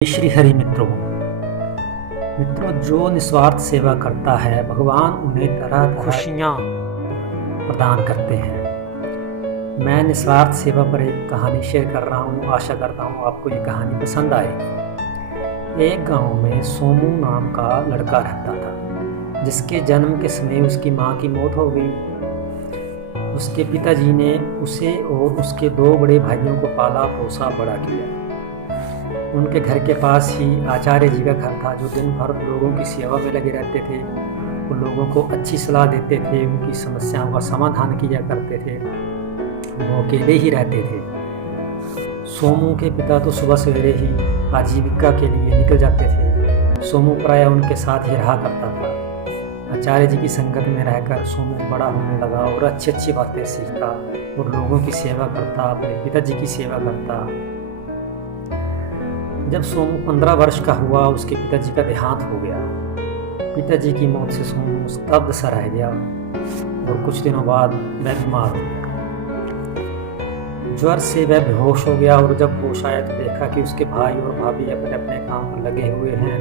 श्री हरि मित्रों, जो निस्वार्थ सेवा करता है भगवान उन्हें तरह खुशियाँ प्रदान करते हैं। मैं निस्वार्थ सेवा पर एक कहानी शेयर कर रहा हूँ। आशा करता हूँ आपको ये कहानी पसंद आएगी। एक गांव में सोमू नाम का लड़का रहता था, जिसके जन्म के समय उसकी माँ की मौत हो गई। उसके पिताजी ने उसे और उसके दो बड़े भाइयों को पाला पोसा बड़ा किया। उनके घर के पास ही आचार्य जी का घर था, जो दिन भर लोगों की सेवा में लगे रहते थे। वो लोगों को अच्छी सलाह देते थे, उनकी समस्याओं का समाधान किया करते थे। वो अकेले ही रहते थे। सोमू के पिता तो सुबह सवेरे ही आजीविका के लिए निकल जाते थे। सोमू प्रायः उनके साथ ही रहा करता था। आचार्य जी की संगत में रहकर सोमू बड़ा होने लगा और अच्छी अच्छी बातें सीखता और लोगों की सेवा करता, अपने पिताजी की सेवा करता। जब सोमू 15 वर्ष का हुआ, उसके पिताजी का देहांत हो गया। पिताजी की मौत से सोमू स्तब्ध सा रह गया और कुछ दिनों बाद वह बीमार हो गया। ज्वर से वह बेहोश हो गया और जब होश आया तो देखा कि उसके भाई और भाभी अपने अपने काम पर लगे हुए हैं।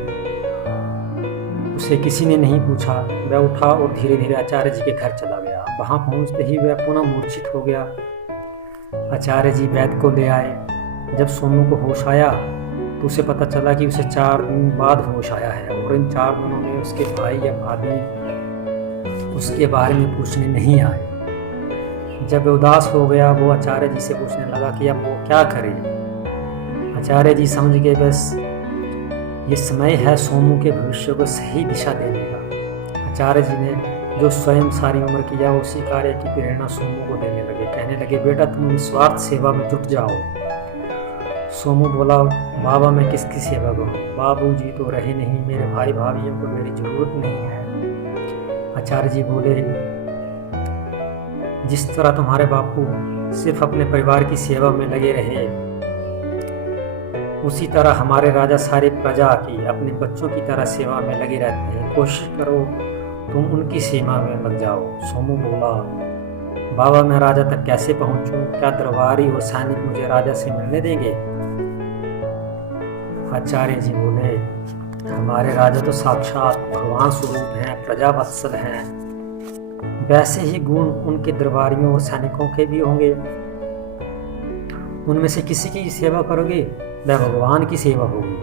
उसे किसी ने नहीं पूछा। वह उठा और धीरे धीरे आचार्य जी के घर चला गया। वहां पहुंचते ही वह पुनः मूर्छित हो गया। आचार्य जी वैद्य को ले आए। जब सोमू को होश आया तो उसे पता चला कि उसे 4 दिन बाद होश आया है और इन 4 दिनों में उसके भाई या भाभी उसके बारे में पूछने नहीं आए। जब वह उदास हो गया, वो आचार्य जी से पूछने लगा कि अब वो क्या करे। आचार्य जी समझ गए, बस ये समय है सोमू के भविष्य को सही दिशा देने का। आचार्य जी ने जो स्वयं सारी उम्र किया, उसी कार्य की प्रेरणा सोमू को देने लगे। कहने लगे, बेटा तुम निस्वार्थ सेवा में जुट जाओ। सोमू बोला, बाबा मैं किसकी सेवा करूं? बाबूजी तो रहे नहीं, मेरे भाई भाभीयों को मेरी जरूरत नहीं है। आचार्य जी बोले, जिस तरह तुम्हारे बापू सिर्फ अपने परिवार की सेवा में लगे रहे, उसी तरह हमारे राजा सारी प्रजा की अपने बच्चों की तरह सेवा में लगे रहते हैं। कोशिश करो तुम उनकी सेवा में लग जाओ। सोमू बोला, बाबा मैं राजा तक कैसे पहुंचूं? क्या दरबारी और सैनिक मुझे राजा से मिलने देंगे? आचार्य जी बोले, हमारे राजा तो साक्षात भगवान स्वरूप हैं, प्रजा वत्सल हैं। वैसे ही गुण उनके दरबारियों और सैनिकों के भी होंगे। उनमें से किसी की सेवा करोगे, वह भगवान की सेवा होगी।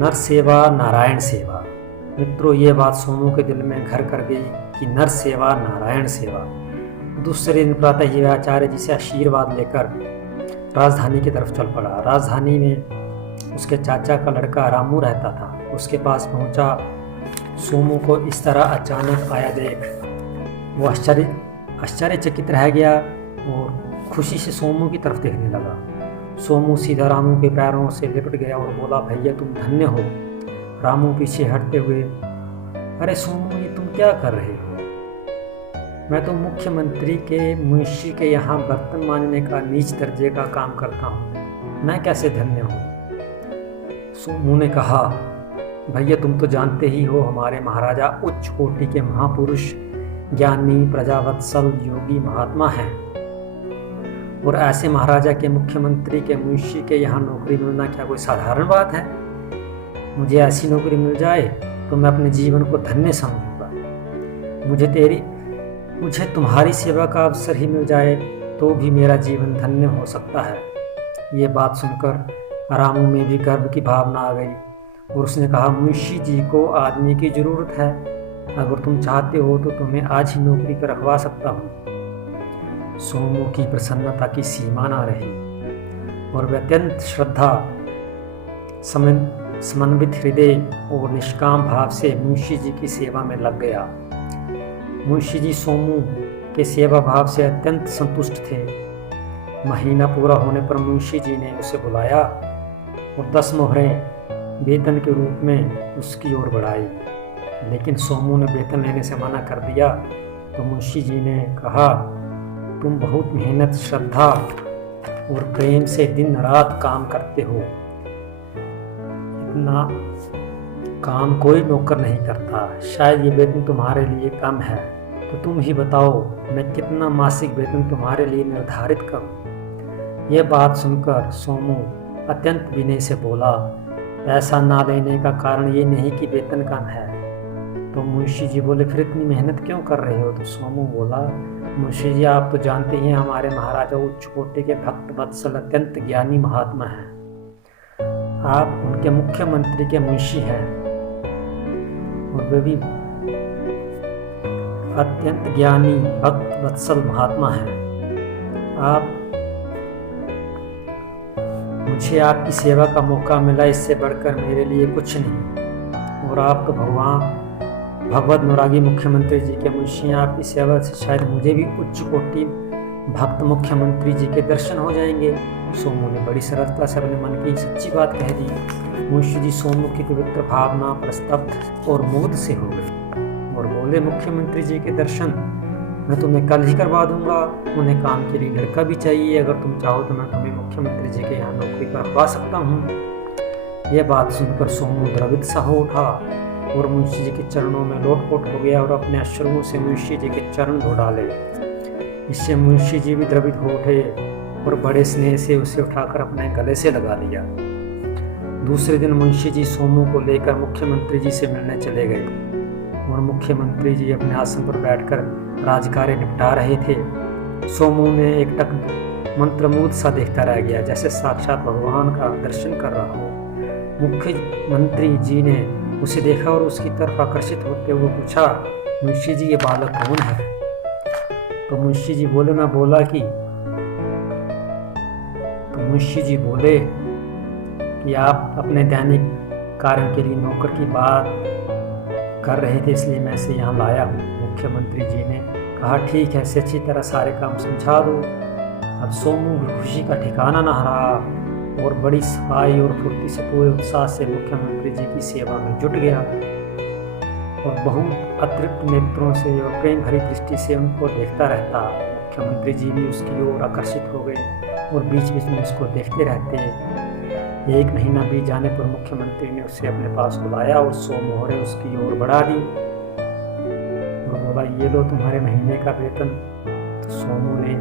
नर सेवा नारायण सेवा। मित्रों, ये बात सोमू के दिल में घर कर गई कि नर सेवा नारायण सेवा। दूसरे दिन प्रातः ही आचार्य जी से आशीर्वाद लेकर राजधानी की तरफ चल पड़ा। राजधानी में उसके चाचा का लड़का रामू रहता था। उसके पास पहुंचा। सोमू को इस तरह अचानक आया देख वो आश्चर्यचकित रह गया और खुशी से सोमू की तरफ देखने लगा। सोमू सीधा रामू के पैरों से लिपट गया और बोला, भैया तुम धन्य हो। रामू पीछे हटते हुए, अरे सोमू ये तुम क्या कर रहे हो? मैं तो मुख्यमंत्री के मुंशी के यहाँ बर्तन मांजने का नीच दर्जे का काम करता हूँ, मैं कैसे धन्य हूँ? सोमू ने कहा, भैया तुम तो जानते ही हो हमारे महाराजा उच्च कोटि के महापुरुष, ज्ञानी, प्रजावत्सल, योगी, महात्मा हैं। और ऐसे महाराजा के मुख्यमंत्री के मुंशी के यहाँ नौकरी मिलना क्या कोई साधारण बात है? मुझे ऐसी नौकरी मिल जाए तो मैं अपने जीवन को धन्य समझूंगा। मुझे तुम्हारी सेवा का अवसर ही मिल जाए तो भी मेरा जीवन धन्य हो सकता है। ये बात सुनकर रामू में भी गर्व की भावना आ गई और उसने कहा, मुंशी जी को आदमी की जरूरत है। अगर तुम चाहते हो तो तुम्हें आज ही नौकरी पर रखवा सकता हूँ। सोमू की प्रसन्नता की सीमा ना रही और वह अत्यंत श्रद्धा, समन्वित हृदय और निष्काम भाव से मुंशी जी की सेवा में लग गया। मुंशी जी सोमू के सेवा भाव से अत्यंत संतुष्ट थे। महीना पूरा होने पर मुंशी जी ने उसे बुलाया और 10 मोहरें वेतन के रूप में उसकी ओर बढ़ाई। लेकिन सोमू ने वेतन लेने से मना कर दिया तो मुंशी जी ने कहा, तुम बहुत मेहनत, श्रद्धा और प्रेम से दिन रात काम करते हो। इतना काम कोई नौकर नहीं करता। शायद ये वेतन तुम्हारे लिए कम है, तो तुम ही बताओ मैं कितना मासिक वेतन तुम्हारे लिए निर्धारित करूं? यह बात सुनकर सोमू अत्यंत विनय से बोला, पैसा ना लेने का कारण ये नहीं कि वेतन कम है। तो मुंशी जी बोले, फिर इतनी मेहनत क्यों कर रहे हो? तो सोमू बोला, मुंशी जी आप तो जानते ही हैं हमारे महाराजा उच्च कोटि के भक्त वत्सल अत्यंत ज्ञानी महात्मा हैं। आप उनके मुख्यमंत्री के मुंशी हैं और वे भी अत्यंत ज्ञानी भक्त वत्सल महात्मा हैं। आप मुझे आपकी सेवा का मौका मिला, इससे बढ़कर मेरे लिए कुछ नहीं। और आप तो भगवत अनुरागी मुख्यमंत्री जी के मुंशी हैं, आपकी सेवा से शायद मुझे भी उच्च कोटि भक्त मुख्यमंत्री जी के दर्शन हो जाएंगे। सोमू ने बड़ी सरलता से अपने मन की सच्ची बात कह दी। मुंशी जी सोमू की पवित्र भावना पर स्तब्ध और मुग्ध से हो गए और बोले, मुख्यमंत्री जी के दर्शन मैं तुम्हें कल ही करवा दूंगा। उन्हें काम के लिए लड़का भी चाहिए, अगर तुम चाहो तो मैं तुम्हें मुख्यमंत्री जी के यहाँ नौकरी पर रखवा सकता हूँ। यह बात सुनकर सोमू द्रवित सा हो उठा और मुंशी जी के चरणों में लोटपोट हो गया और अपने अश्रुओं से मुंशी जी के चरण धो डाले। इससे मुंशी जी भी द्रवित हो उठे और बड़े स्नेह से उसे उठाकर अपने गले से लगा लिया। दूसरे दिन मुंशी जी सोमू को लेकर मुख्यमंत्री जी से मिलने चले गए और मुख्यमंत्री जी अपने आसन पर बैठकर राजकार्य निपटा रहे थे। सोमू ने एकटक मंत्रमुग्ध सा देखता रह गया, जैसे साक्षात भगवान का दर्शन कर रहा हो। मुख्यमंत्री जी ने उसे देखा और उसकी तरफ आकर्षित होते हुए पूछा, मुंशी जी ये बालक कौन है? तो मुंशी जी बोले, मैं बोला कि तो मुंशी जी बोले कि आप अपने दैनिक कार्य के लिए नौकर की बात कर रहे थे, इसलिए मैं इसे यहाँ लाया हूँ। मुख्यमंत्री जी ने कहा, ठीक है, इसे अच्छी तरह सारे काम समझा दो। अब सोमू की खुशी का ठिकाना न रहा और बड़ी सफाई और फुर्ती से पूरे उत्साह से मुख्यमंत्री जी की सेवा में जुट गया और बहुत अतृप्त नेत्रों से और प्रेम भरी दृष्टि से उनको देखता रहता। मुख्यमंत्री जी भी उसकी ओर आकर्षित हो गए और बीच बीच में उसको देखते रहते। एक महीना बीत जाने पर मुख्यमंत्री ने उसे अपने पास बुलाया और 100 मोहरें उसकी ओर बढ़ा दी और बोला, ये लो तुम्हारे महीने का वेतन। तो सोमू ने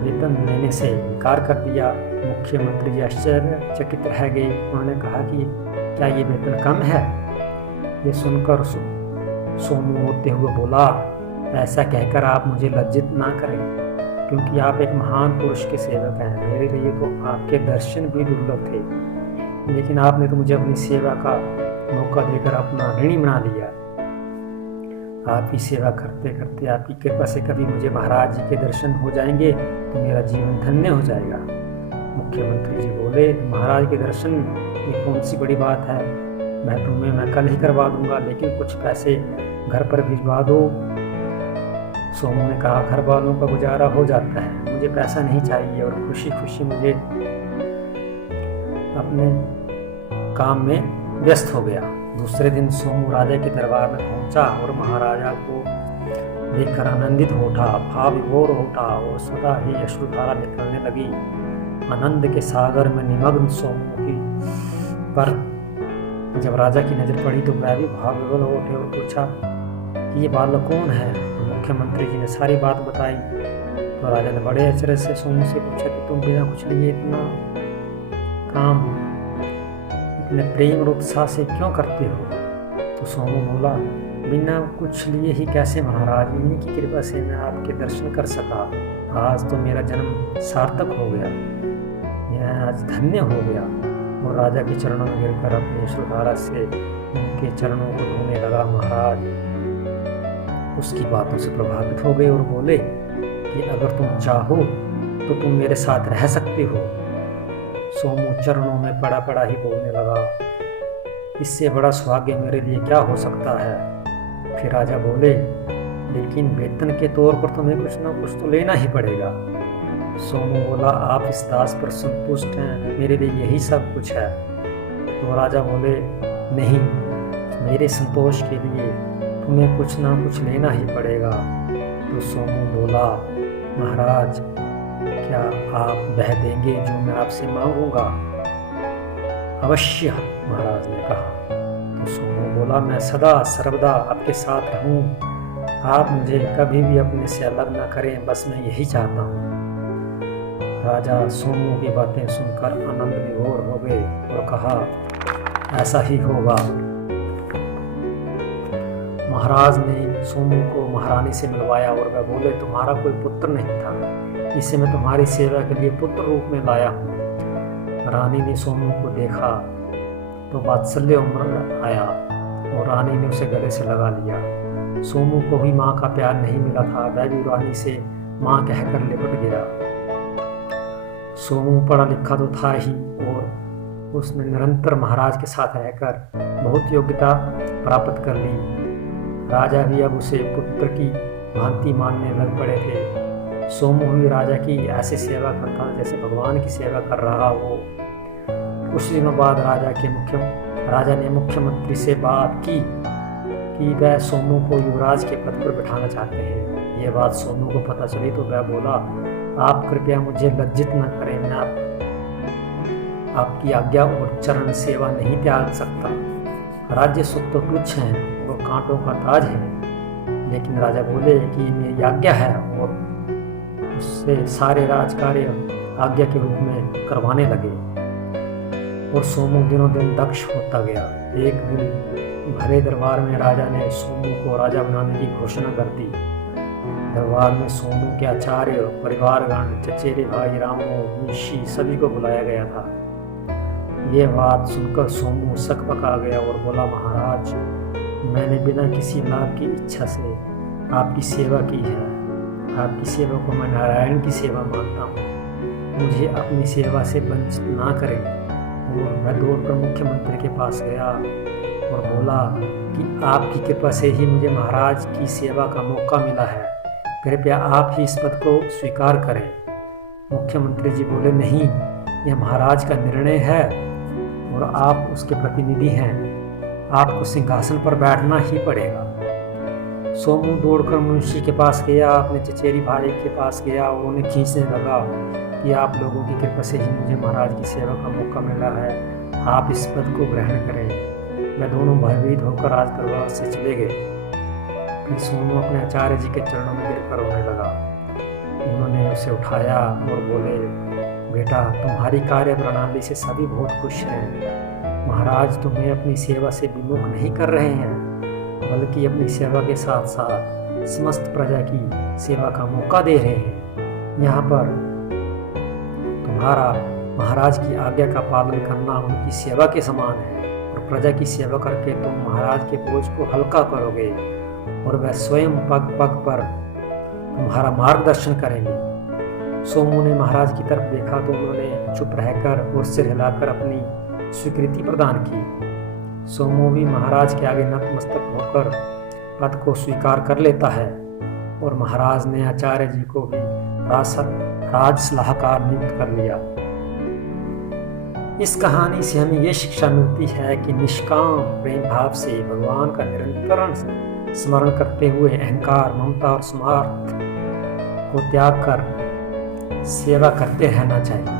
वेतन लेने से इनकार कर दिया। मुख्यमंत्री जी आश्चर्यचकित रह गए। उन्होंने कहा कि क्या ये वेतन कम है? ये सुनकर सोमू होते हुए बोला, ऐसा कहकर आप मुझे लज्जित ना करें, क्योंकि आप एक महान पुरुष के सेवक हैं। मेरे लिए तो आपके दर्शन भी दुर्लभ थे, लेकिन आपने तो मुझे अपनी सेवा का मौका देकर अपना ऋणी बना लिया। आपकी सेवा करते करते आपकी कृपा से कभी मुझे महाराज जी के दर्शन हो जाएंगे तो मेरा जीवन धन्य हो जाएगा। मुख्यमंत्री जी बोले, महाराज के दर्शन ये कौन सी बड़ी बात है? मैं कल ही करवा दूंगा, लेकिन कुछ पैसे घर पर भिजवा दो। सोमू ने कहा, घर वालों का गुजारा हो जाता है, मुझे पैसा नहीं चाहिए। और खुशी खुशी मुझे अपने काम में व्यस्त हो गया। दूसरे दिन सोमू राजा के दरबार में पहुंचा और महाराजा को देखकर आनंदित हो उठा, भाव विभोर हो उठा और स्वतः ही अश्रुधारा निकलने लगी। आनंद के सागर में निमग्न सोमू की पर जब राजा की नजर पड़ी तो वह भी भाव विभोर हो उठे और पूछा कि ये बालक कौन है? तो मुख्यमंत्री जी ने सारी बात बताई। तो राजा ने बड़े आश्चर्य से सोमू से पूछा कि तुम बिना कुछ लिए इतना काम इतने प्रेम और उत्साह से क्यों करते हो? तो सोमू बोला, बिना कुछ लिए ही कैसे महाराज, इन्हीं की कृपा से मैं आपके दर्शन कर सका। आज तो मेरा जन्म सार्थक हो गया, मैं आज धन्य हो गया। और राजा के चरणों में गिरकर अपनी अश्रुधारा से उनके चरणों को धोने लगा। महाराज उसकी बातों से प्रभावित हो गए और बोले कि अगर तुम चाहो तो तुम मेरे साथ रह सकते हो। सोमू चरणों में पड़ा पड़ा ही बोलने लगा, इससे बड़ा सौभाग्य मेरे लिए क्या हो सकता है? फिर राजा बोले, लेकिन वेतन के तौर पर तुम्हें कुछ ना कुछ तो लेना ही पड़ेगा। सोमू बोला, आप इस दास पर संतुष्ट हैं, मेरे लिए यही सब कुछ है। तो राजा बोले, नहीं, मेरे संतोष के लिए तुम्हें कुछ ना कुछ लेना ही पड़ेगा। तो सोमू बोला, महाराज क्या आप वह देंगे जो मैं आपसे मांगूंगा? अवश्य, महाराज ने कहा। तो सोमू बोला, मैं सदा सर्वदा आपके साथ रहूं, आप मुझे कभी भी अपने से अलग ना करें, बस मैं यही चाहता हूँ। राजा सोमू की बातें सुनकर आनंद विभोर हो गए और कहा, ऐसा ही होगा। महाराज ने सोमू को महारानी से मिलवाया और वह बोले, तुम्हारा कोई पुत्र नहीं था, इसे मैं तुम्हारी सेवा के लिए पुत्र रूप में लाया हूँ। रानी ने सोमू को देखा तो वात्सल्य उमड़ आया और रानी ने उसे गले से लगा लिया। सोमू को भी माँ का प्यार नहीं मिला था, वह भी रानी से माँ कहकर लिपट गया। सोमू पढ़ा लिखा तो था ही और उसने निरंतर महाराज के साथ रहकर बहुत योग्यता प्राप्त कर ली। राजा भी अब उसे पुत्र की भांति मानने लग पड़े थे। सोमू भी राजा की ऐसी सेवा करता जैसे भगवान की सेवा कर रहा हो। कुछ दिनों बाद राजा ने मुख्यमंत्री से बात की कि वह सोमू को युवराज के पद पर बिठाना चाहते हैं। यह बात सोमू को पता चली तो वह बोला, आप कृपया मुझे लज्जित न करें, मैं आपकी आज्ञा और चरण सेवा नहीं त्याग सकता। राज्य सुख तो तुच्छ है और कांटों का ताज है। लेकिन राजा बोले कि ये मेरी आज्ञा है और उससे सारे राजकार्य आज्ञा के रूप में करवाने लगे। और सोमू दिनों दिन दक्ष होता गया। एक दिन भरे दरबार में राजा ने सोमू को राजा बनाने की घोषणा कर दी। दरबार में सोमू के आचार्य, परिवारगण, चचेरे भाई रामो, ऋषि सभी को बुलाया गया था। ये बात सुनकर सोमू सकपका गया और बोला, महाराज, मैंने बिना किसी लाभ की इच्छा से आपकी सेवा की है। आपकी सेवा को मैं नारायण की सेवा मानता हूँ, मुझे अपनी सेवा से वंचित ना करें। और मैं दौड़कर मुख्यमंत्री के पास गया और बोला कि आपकी कृपा से ही मुझे महाराज की सेवा का मौका मिला है, कृपया आप ही इस पद को स्वीकार करें। मुख्यमंत्री जी बोले, नहीं, यह महाराज का निर्णय है और आप उसके प्रतिनिधि हैं, आपको सिंहासन पर बैठना ही पड़ेगा। सोमू दौड़कर मुंशी के पास गया, अपने चचेरी भाई के पास गया और उन्हें खींचने लगा कि आप लोगों की कृपा से ही मुझे महाराज की सेवा का मौका मिला है, आप इस पद को ग्रहण करें। वे दोनों भयभीत होकर राज दरबार से चले गए। फिर सोमू अपने आचार्य जी के चरणों में गिरकर रोने लगा। उन्होंने उसे उठाया और बोले, बेटा, तुम्हारी कार्य प्रणाली से सभी बहुत खुश हैं। महाराज तुम्हें अपनी सेवा से विमुख नहीं कर रहे हैं, बल्कि अपनी सेवा के साथ साथ समस्त प्रजा की सेवा का मौका दे रहे हैं। यहाँ पर तुम्हारा महाराज की आज्ञा का पालन करना उनकी सेवा के समान है और प्रजा की सेवा करके तुम महाराज के बोझ को हल्का करोगे और वह स्वयं पग पग पर तुम्हारा मार्गदर्शन करेंगे। सोमू ने महाराज की तरफ देखा तो उन्होंने चुप रहकर और सिर हिलाकर अपनी स्वीकृति प्रदान की। सोमू भी महाराज के आगे नतमस्तक होकर पद को स्वीकार कर लेता है और महाराज ने आचार्य जी को भी राज सलाहकार नियुक्त कर लिया। इस कहानी से हमें यह शिक्षा मिलती है कि निष्काम प्रेम भाव से भगवान का निरंतर स्मरण करते हुए अहंकार, ममता और स्वार्थ को त्याग कर सेवा करते रहना चाहिए।